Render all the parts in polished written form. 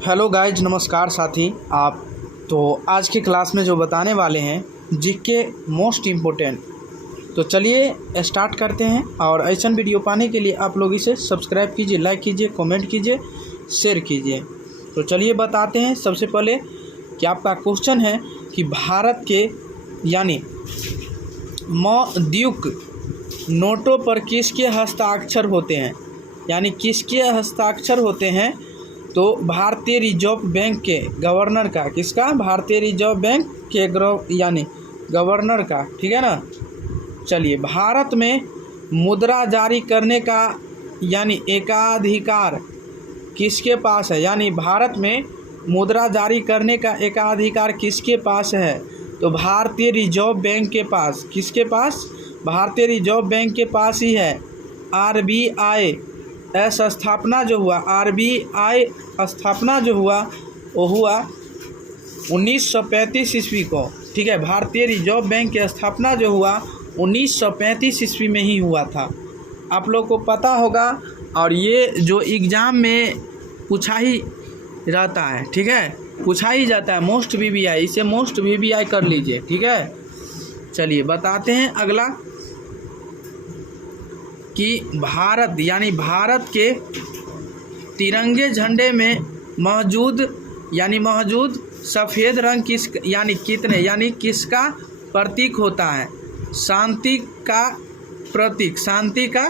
Hello guys, नमस्कार साथी। आप तो आज की क्लास में जो बताने वाले हैं जीके मोस्ट इम्पोर्टेंट, तो चलिए स्टार्ट करते हैं। और ऐसा वीडियो पाने के लिए आप लोग इसे सब्सक्राइब कीजिए, लाइक कीजिए, कमेंट कीजिए, शेयर कीजिए। तो चलिए बताते हैं। सबसे पहले कि आपका क्वेश्चन है कि भारत के यानी मौद्रिक नोटों पर किसके हस्ताक्षर होते हैं, यानी किसके हस्ताक्षर होते हैं। तो भारतीय रिजर्व बैंक के गवर्नर का, किसका? भारतीय रिजर्व बैंक के यानी गवर्नर का, ठीक है ना। चलिए, भारत में मुद्रा जारी करने का यानी एकाधिकार किसके पास है, यानी भारत में मुद्रा जारी करने का एकाधिकार किसके पास है। तो भारतीय रिजर्व बैंक के पास। किसके पास? भारतीय रिजर्व बैंक के पास ही है। आरबीआई स्थापना जो हुआ, आरबीआई स्थापना जो हुआ वो हुआ 1935 ईस्वी को, ठीक है। भारतीय रिजर्व बैंक की स्थापना जो हुआ 1935 ईस्वी में ही हुआ था, आप लोग को पता होगा। और ये जो एग्ज़ाम में पूछा ही रहता है, ठीक है, पूछा ही जाता है मोस्ट वीवीआई, इसे मोस्ट वीवीआई कर लीजिए, ठीक है। चलिए बताते हैं अगला कि भारत यानी भारत के तिरंगे झंडे में मौजूद सफ़ेद रंग यानी किसका प्रतीक होता है। शांति का प्रतीक, शांति का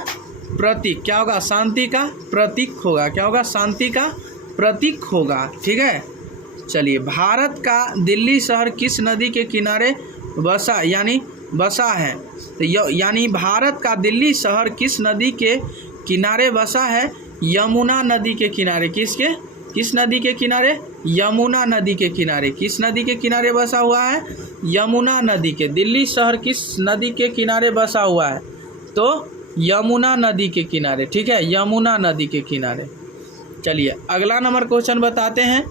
प्रतीक क्या होगा? शांति का प्रतीक होगा। क्या होगा? शांति का प्रतीक होगा, ठीक है। चलिए, भारत का दिल्ली शहर किस नदी के किनारे बसा है। तो यानी भारत का दिल्ली शहर किस नदी के किनारे बसा है? यमुना नदी के किनारे। किस नदी के किनारे? यमुना नदी के किनारे। किस नदी के किनारे बसा हुआ है? यमुना नदी के। दिल्ली शहर किस नदी के किनारे बसा हुआ है? तो यमुना नदी के किनारे, ठीक है, यमुना नदी के किनारे। चलिए अगला नंबर क्वेश्चन बताते हैं।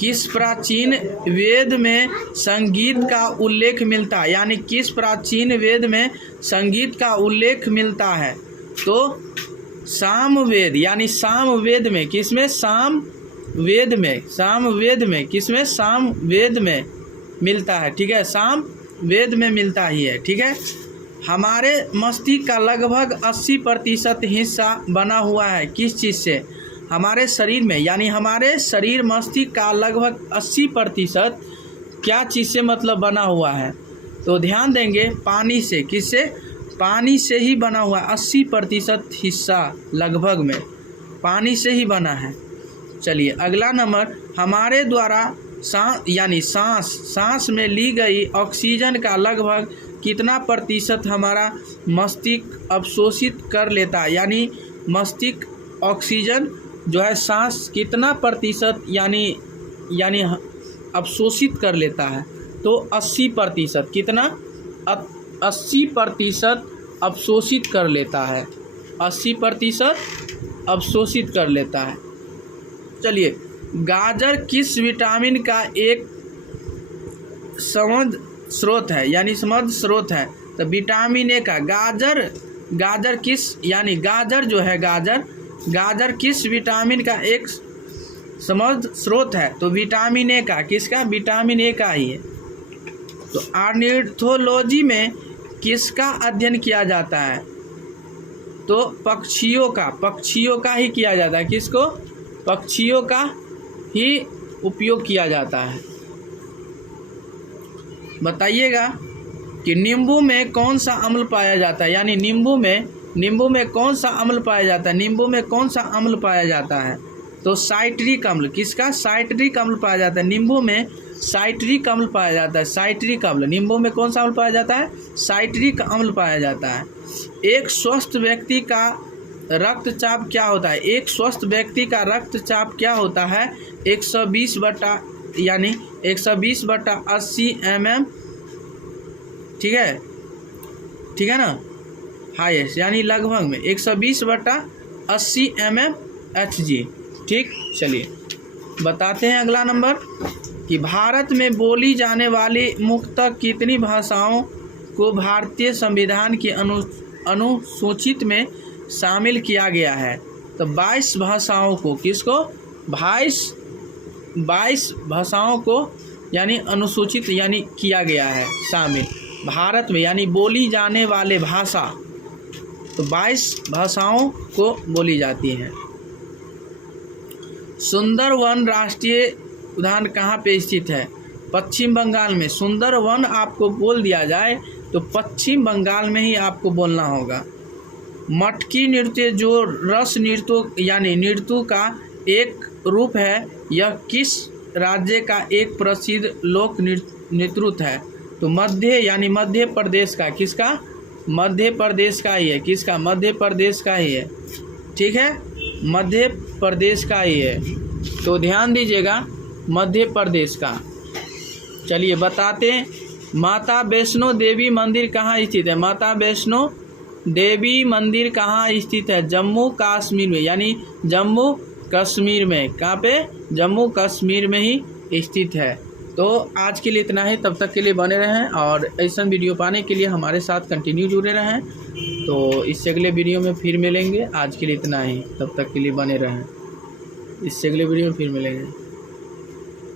किस प्राचीन वेद में संगीत का उल्लेख मिलता है, यानी किस प्राचीन वेद में संगीत का उल्लेख मिलता है। तो सामवेद, यानी सामवेद में। किसमें? सामवेद में। किसमें? सामवेद में मिलता है, ठीक है, सामवेद में मिलता ही है, ठीक है। हमारे मस्तिष्क का लगभग 80% हिस्सा बना हुआ है किस चीज़ से? हमारे शरीर में, यानी हमारे शरीर मस्तिष्क का लगभग 80% क्या चीज़ से मतलब बना हुआ है। तो ध्यान देंगे, पानी से। किससे? पानी से ही बना हुआ है। 80% हिस्सा लगभग में पानी से ही बना है। चलिए अगला नंबर, हमारे द्वारा सांस में ली गई ऑक्सीजन का लगभग कितना प्रतिशत हमारा मस्तिष्क अवशोषित कर लेता है, यानी मस्तिष्क ऑक्सीजन जो है सांस कितना प्रतिशत यानी अवशोषित कर लेता है। तो 80%। कितना? 80% अवशोषित कर लेता है। 80% अवशोषित कर लेता है। चलिए, गाजर किस विटामिन का एक समृद्ध स्रोत है, यानी समृद्ध स्रोत है। तो विटामिन ए का। गाजर किस, यानी गाजर जो है गाजर किस विटामिन का एक समृद्ध स्रोत है। तो विटामिन ए का। किसका? विटामिन ए का ही है। तो ऑर्निथोलॉजी में किसका अध्ययन किया जाता है? तो पक्षियों का ही किया जाता है। किसको? पक्षियों का ही उपयोग किया जाता है। बताइएगा कि नींबू में कौन सा अम्ल पाया जाता है, यानी नींबू में कौन सा अम्ल पाया जाता है। नींबू में कौन सा अम्ल पाया जाता है? तो साइट्रिक अम्ल। किसका? साइट्रिक अम्ल पाया जाता है। नींबू में साइट्रिक अम्ल पाया जाता है। साइट्रिक अम्ल। नींबू में कौन सा अम्ल पाया जाता है? साइट्रिक अम्ल पाया जाता है। एक स्वस्थ व्यक्ति का रक्तचाप क्या होता है? एक स्वस्थ व्यक्ति का रक्तचाप क्या होता है? 120/80 mm, ठीक है ना, हाईएस्ट, यानी लगभग में 120/80 mmHg, ठीक। चलिए बताते हैं अगला नंबर कि भारत में बोली जाने वाली मुख्यतः कितनी भाषाओं को भारतीय संविधान की अनुसूचित में शामिल किया गया है। तो 22 भाषाओं को, किसको, 22 भाषाओं को यानी अनुसूचित यानी किया गया है शामिल भारत में, यानी बोली जाने वाले भाषा। तो 22 भाषाओं को बोली जाती हैं। सुंदरवन राष्ट्रीय उद्यान कहाँ पे स्थित है? पश्चिम बंगाल में। सुंदरवन आपको बोल दिया जाए तो पश्चिम बंगाल में ही आपको बोलना होगा। मटकी नृत्य जो रस नृत्य यानी नृत्य का एक रूप है, यह किस राज्य का एक प्रसिद्ध लोक नृत्य है? तो मध्य यानी मध्य प्रदेश का, किसका? मध्य प्रदेश का ही है। किसका? मध्य प्रदेश का ही है। ठीक है, मध्य प्रदेश का ही है, तो ध्यान दीजिएगा, मध्य प्रदेश का। चलिए बताते हैं, माता वैष्णो देवी मंदिर कहाँ स्थित है? माता वैष्णो देवी मंदिर कहाँ स्थित है? जम्मू कश्मीर में, यानी जम्मू कश्मीर में। कहाँ पे? जम्मू कश्मीर में ही स्थित है। तो आज के लिए इतना ही, तब तक के लिए बने रहें और ऐसा वीडियो पाने के लिए हमारे साथ कंटिन्यू जुड़े रहें। तो इससे अगले वीडियो में फिर मिलेंगे। आज के लिए इतना ही, तब तक के लिए बने रहें। इससे अगले वीडियो में फिर मिलेंगे।